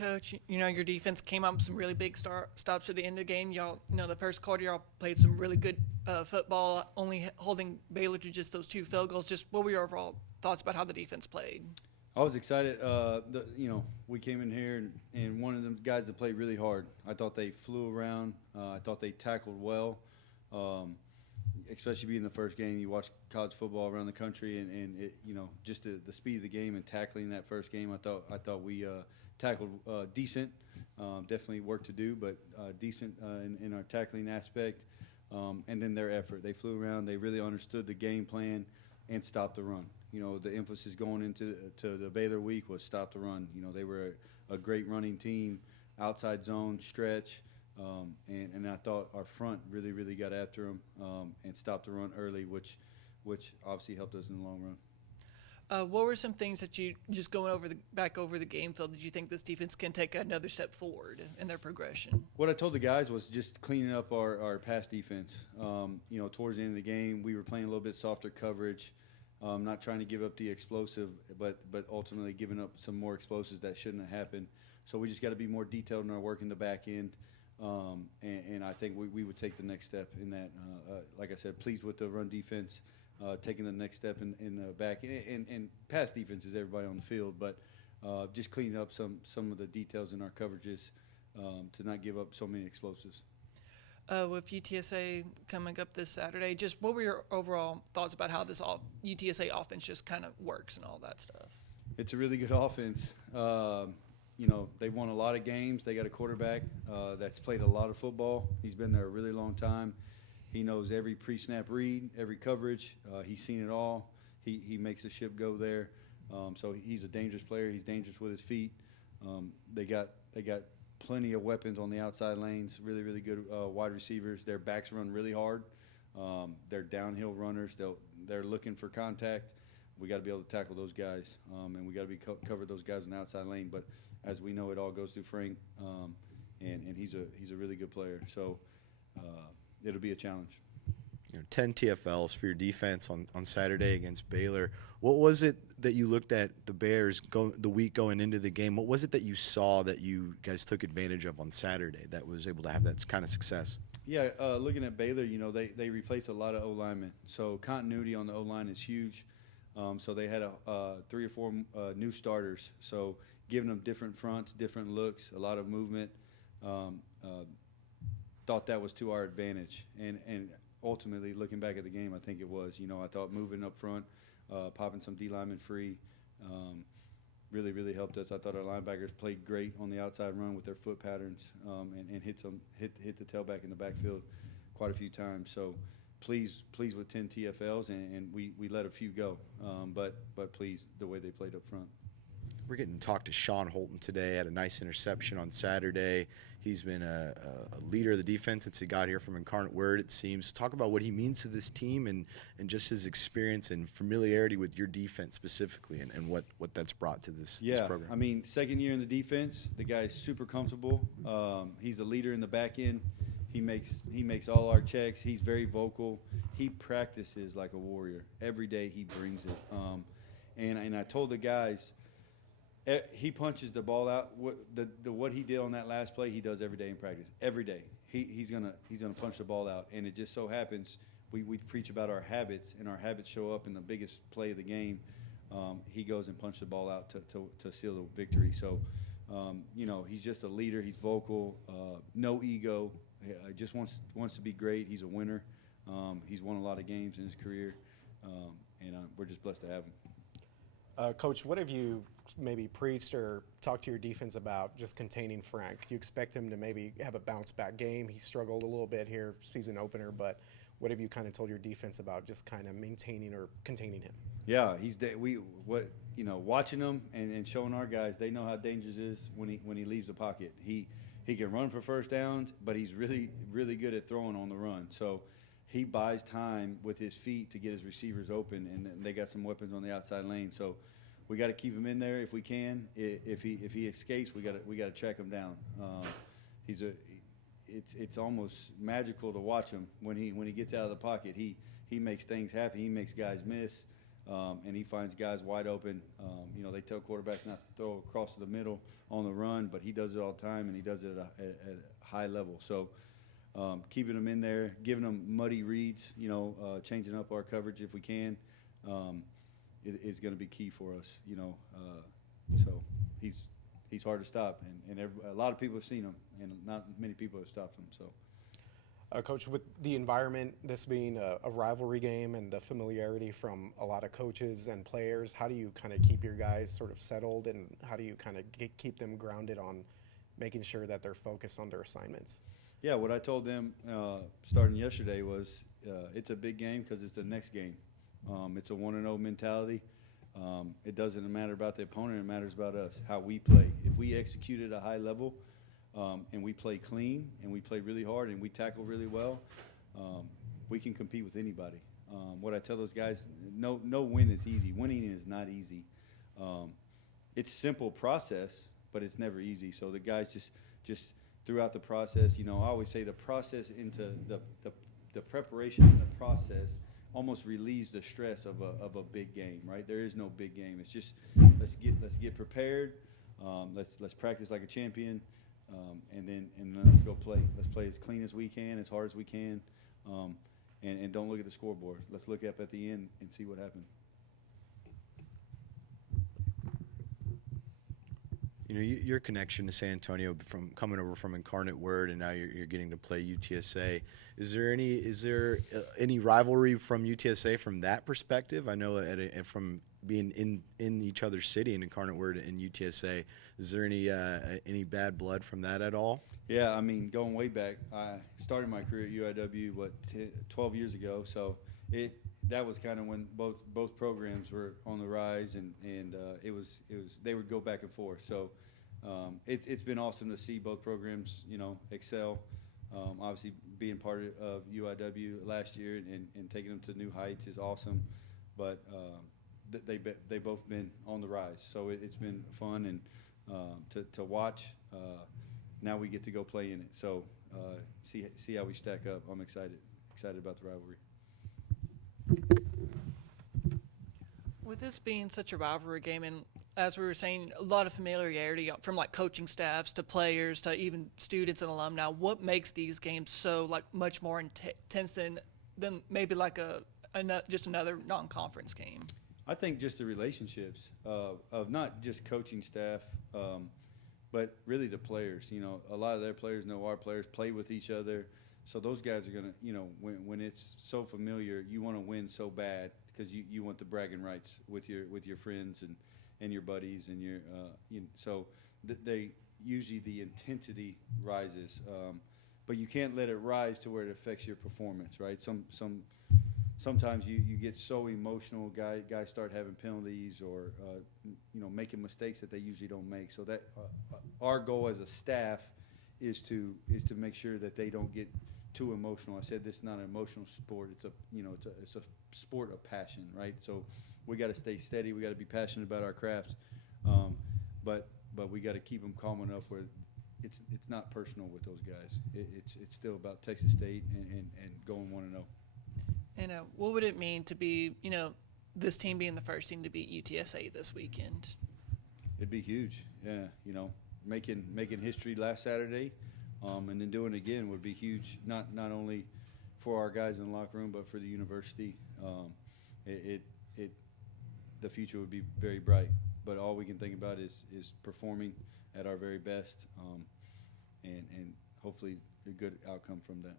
Coach, your defense came up with some really big stops at the end of the game. Y'all, the first quarter, y'all played some really good football, only holding Baylor to just those 2 field goals. Just what were your overall thoughts about how the defense played? I was excited. We came in here and one of the guys that played really hard. I thought they flew around. I thought they tackled well. Especially being the first game, you watch college football around the country, and it, just the speed of the game and tackling that first game, I thought we tackled decent. Definitely work to do, but decent in our tackling aspect. And then their effort, they flew around. They really understood the game plan and stopped the run. The emphasis going into the Baylor week was stop the run. They were a great running team, outside zone, stretch. And I thought our front really, really got after them and stopped the run early, which obviously helped us in the long run. What were some things that you, just going back over the game field, did you think this defense can take another step forward in their progression? What I told the guys was just cleaning up our pass defense. Towards the end of the game, we were playing a little bit softer coverage, not trying to give up the explosive, but ultimately giving up some more explosives that shouldn't have happened. So we just got to be more detailed in our work in the back end. And I think we would take the next step in that. Like I said, pleased with the run defense, taking the next step in the back end. And pass defense is everybody on the field, but just cleaning up some of the details in our coverages to not give up so many explosives. With UTSA coming up this Saturday, just what were your overall thoughts about how this UTSA offense just kind of works and all that stuff? It's a really good offense. They've won a lot of games. They got a quarterback that's played a lot of football. He's been there a really long time. He knows every pre-snap read, every coverage. He's seen it all. He makes the ship go there. So he's a dangerous player. He's dangerous with his feet. They got plenty of weapons on the outside lanes, really, really good wide receivers. Their backs run really hard. They're downhill runners. They're looking for contact. We got to be able to tackle those guys, and we got to be cover those guys in the outside lane. But as we know, it all goes through Frank, and he's a really good player. So it'll be a challenge. 10 TFLs for your defense on Saturday against Baylor. What was it that you looked at the Bears the week going into the game? What was it that you saw that you guys took advantage of on Saturday that was able to have that kind of success? Yeah, looking at Baylor, they replaced a lot of O-linemen. So continuity on the O-line is huge. So they had 3 or 4 new starters. So giving them different fronts, different looks, a lot of movement. Thought that was to our advantage. And ultimately, looking back at the game, I think it was. I thought moving up front, popping some D linemen free, really, really helped us. I thought our linebackers played great on the outside run with their foot patterns and hit the tailback in the backfield quite a few times. So pleased with 10 TFLs, and we let a few go, but pleased the way they played up front. We're getting to talk to Sean Holton today. Had a nice interception on Saturday. He's been a leader of the defense since he got here from Incarnate Word, it seems. Talk about what he means to this team and just his experience and familiarity with your defense specifically and what that's brought to this program. I mean, second year in the defense, the guy's super comfortable. He's a leader in the back end. He makes all our checks. He's very vocal. He practices like a warrior. Every day he brings it. And I told the guys, he punches the ball out. What he did on that last play, he does every day in practice. Every day, he's gonna punch the ball out. And it just so happens we preach about our habits, and our habits show up in the biggest play of the game. He goes and punches the ball out to seal the victory. So, he's just a leader. He's vocal, no ego. He just wants to be great. He's a winner. He's won a lot of games in his career, and we're just blessed to have him. Coach, what have you maybe preached or talked to your defense about just containing Frank? Do you expect him to maybe have a bounce-back game? He struggled a little bit here, season opener, but what have you kind of told your defense about just kind of maintaining or containing him? Yeah, watching him and showing our guys, they know how dangerous it is when he leaves the pocket. He can run for first downs, but he's really, really good at throwing on the run. So he buys time with his feet to get his receivers open, and they got some weapons on the outside lane. So we got to keep him in there if we can. If he escapes, we got to track him down. It's almost magical to watch him when he gets out of the pocket. He makes things happen. He makes guys miss. and he finds guys wide open. You know, they tell quarterbacks not to throw across the middle on the run, but he does it all the time, and he does it at a high level. So keeping them in there, giving them muddy reads, you know, changing up our coverage if we can, is going to be key for us. You know, so he's hard to stop, and a lot of people have seen him, and not many people have stopped him. So. Coach, with the environment, this being a rivalry game and the familiarity from a lot of coaches and players, how do you kind of keep your guys sort of settled, and how do you kind of keep them grounded on making sure that they're focused on their assignments? Yeah, what I told them starting yesterday was it's a big game because it's the next game. It's a 1-0 mentality. It doesn't matter about the opponent. It matters about us, how we play. If we execute at a high level, and we play clean, and we play really hard, and we tackle really well, we can compete with anybody. What I tell those guys, no win is easy. Winning is not easy. It's simple process, but it's never easy. So the guys just throughout the process, you know, I always say the process into the preparation and the process almost relieves the stress of a big game, right? There is no big game. It's just let's get prepared. Let's practice like a champion. And then let's go play. Let's play as clean as we can, as hard as we can, and don't look at the scoreboard. Let's look up at the end and see what happened. You know, your connection to San Antonio from coming over from Incarnate Word, and now you're getting to play UTSA. Is there any rivalry from UTSA from that perspective? I know from being in each other's city in Incarnate Word and UTSA, is there any bad blood from that at all? Yeah, I mean, going way back, I started my career at UIW 12 years ago. So that was kind of when both programs were on the rise, and it was they would go back and forth. So it's been awesome to see both programs, you know, excel. Obviously, being part of UIW last year and taking them to new heights is awesome. But they both been on the rise, so it's been fun and to watch. Now we get to go play in it. So see how we stack up. I'm excited about the rivalry. With this being such a rivalry game, and as we were saying, a lot of familiarity from like coaching staffs to players to even students and alumni, what makes these games so like much more intense than maybe like just another non-conference game? I think just the relationships of not just coaching staff, but really the players. You know, a lot of their players know our players, play with each other. So those guys are going to, you know, when it's so familiar, you want to win so bad because you want the bragging rights with your friends and your buddies and so they usually the intensity rises, but you can't let it rise to where it affects your performance, right? Sometimes you get so emotional, guys start having penalties or you know, making mistakes that they usually don't make. So that our goal as a staff is to make sure that they don't get too emotional. I said this is not an emotional sport. It's a sport of passion, right? So we got to stay steady. We got to be passionate about our crafts, but we got to keep them calm enough where it's not personal with those guys. It's still about Texas State and going 1-0. And what would it mean to be, you know, this team being the first team to beat UTSA this weekend? It'd be huge. Yeah, you know, making history last Saturday, and then doing it again would be huge. Not only for our guys in the locker room, but for the university. The future would be very bright. But all we can think about is performing at our very best, and hopefully a good outcome from that.